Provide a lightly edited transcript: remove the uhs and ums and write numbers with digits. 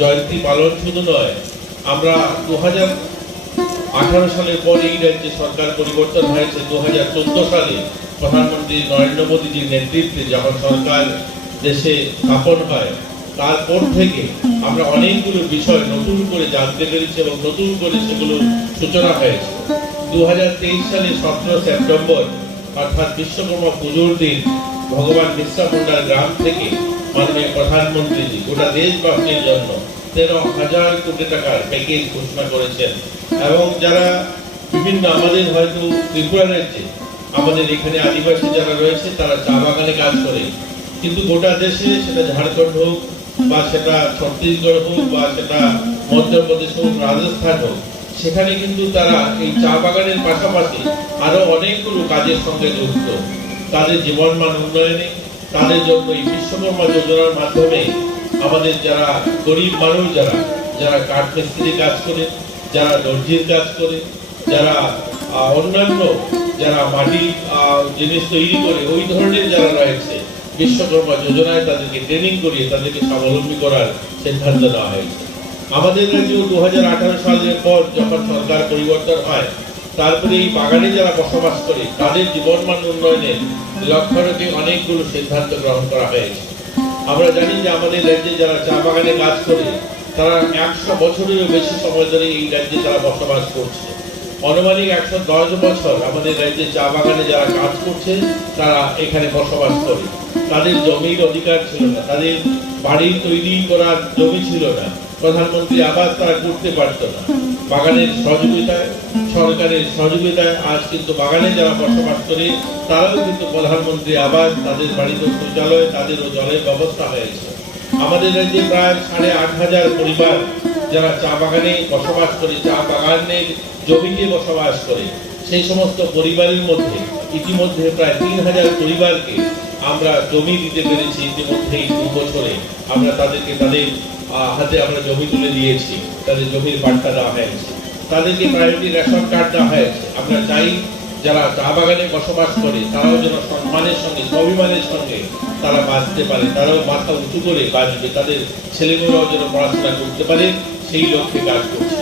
জয়ন্তী পালন শুধু নয়, আমরা 2018 সালের পর এই রাজ্যে সরকার পরিবর্তন হয়েছে। 2014 সালে প্রধানমন্ত্রী নরেন্দ্র মোদীজির নেতৃত্বে যখন সরকার দেশে স্থাপন হয়, তারপর থেকে আমরা অনেকগুলো বিষয় নতুন করে জানতে পেরেছি এবং নতুন করে সেগুলোর সূচনা হয়েছে। 2023 সালের 17 সেপ্টেম্বর অর্থাৎ বিশ্বকর্মা পুজোর দিন ভগবান বিরসা মুন্ডার গ্রাম থেকে মাননীয় প্রধানমন্ত্রীজি গোটা দেশবাসীর জন্য 13,000 কোটি টাকার প্যাকেজ ঘোষণা করেছেন। এবং যারা বিভিন্ন আমাদের হয়তো ত্রিপুরা রাজ্যে আমাদের এখানে আদিবাসী যারা রয়েছে তারা চা বাগানে কাজ করে, কিন্তু গোটা দেশে সেটা ঝাড়খণ্ড হোক বা সেটা ছত্তিশগড় হোক বা সেটা মধ্যপ্রদেশ হোক, রাজস্থান হোক, সেখানে কিন্তু তারা এই চা বাগানের পাশাপাশি আরো অনেকগুলো কাজের সঙ্গে যুক্ত। তাদের জীবনমান উন্নয়নে, তাদের জন্য এই বিশ্বকর্মা যোজনার মাধ্যমে আমাদের যারা গরিব মানুষ যারা কাঠ মিস্ত্রি কাজ করে, যারা দর্জির কাজ করে, যারা অন্যান্য যারা মাটি জিনিস তৈরি করে, ওই ধরনের যারা রয়েছে, বিশ্বকর্মা যোজনায় তাদেরকে ট্রেনিং করিয়ে তাদেরকে স্বাবলম্বী করার সিদ্ধান্ত নেওয়া হয়েছে। আমাদের রাজ্যে 2018 সালের পর যখন সরকার পরিবর্তন হয়, তারপরে এই বাগানে যারা বসবাস করে তাদের জীবনমান উন্নয়নের লক্ষ্য রেখে অনেকগুলো সিদ্ধান্ত গ্রহণ করা হয়েছে। আমরা জানি যে আমাদের রাজ্যে যারা চা বাগানে কাজ করে তারা 100 বছরেরও বেশি সময় ধরে এই রাজ্যে তারা বসবাস করছে। আনুমানিক 110 বছর আমাদের রাজ্যে চা বাগানে যারা কাজ করছে তারা এখানে বসবাস করে। তাদের জমির অধিকার ছিল না, তাদের বাড়ি তৈরি করার জমি ছিল না, প্রধানমন্ত্রী আবাস তারা করতে পারত না। বাগানের সহযোগিতায়, সরকারের সহযোগিতায় আজ কিন্তু বাগানে যারা বসবাস করে তারাও কিন্তু প্রধানমন্ত্রী আবাস, তাদের বাড়িতে শৌচালয়, তাদেরও জলের ব্যবস্থা হয়েছে। আমাদের রাজ্যে প্রায় 8,500 পরিবার যারা চা বাগানে বসবাস করে, চা বাগানের জমিতে বসবাস করে, সেই সমস্ত পরিবারের মধ্যে ইতিমধ্যে প্রায় 3,000 পরিবারকে আমরা জমি দিতে পেরেছি। ইতিমধ্যেই 2 বছরে আমরা তাদেরকে তাদের হাতে আমরা জমি তুলে দিয়েছি, তাদের জমির পাট্টা দেওয়া হয়েছে, তাদেরকে প্রায়োরিটি রেশন কার্ড দেওয়া হয়েছে। আমরা চাই যারা চা বাগানে বসবাস করে তারাও যেন সম্মানের সঙ্গে, স্বাভিমানের সঙ্গে তারা বাঁচতে পারে, তারাও মাথা উঁচু করে বাঁচবে, তাদের ছেলেমেয়েরাও যেন পড়াশোনা করতে পারে, সেই লক্ষ্যে কাজ করছে।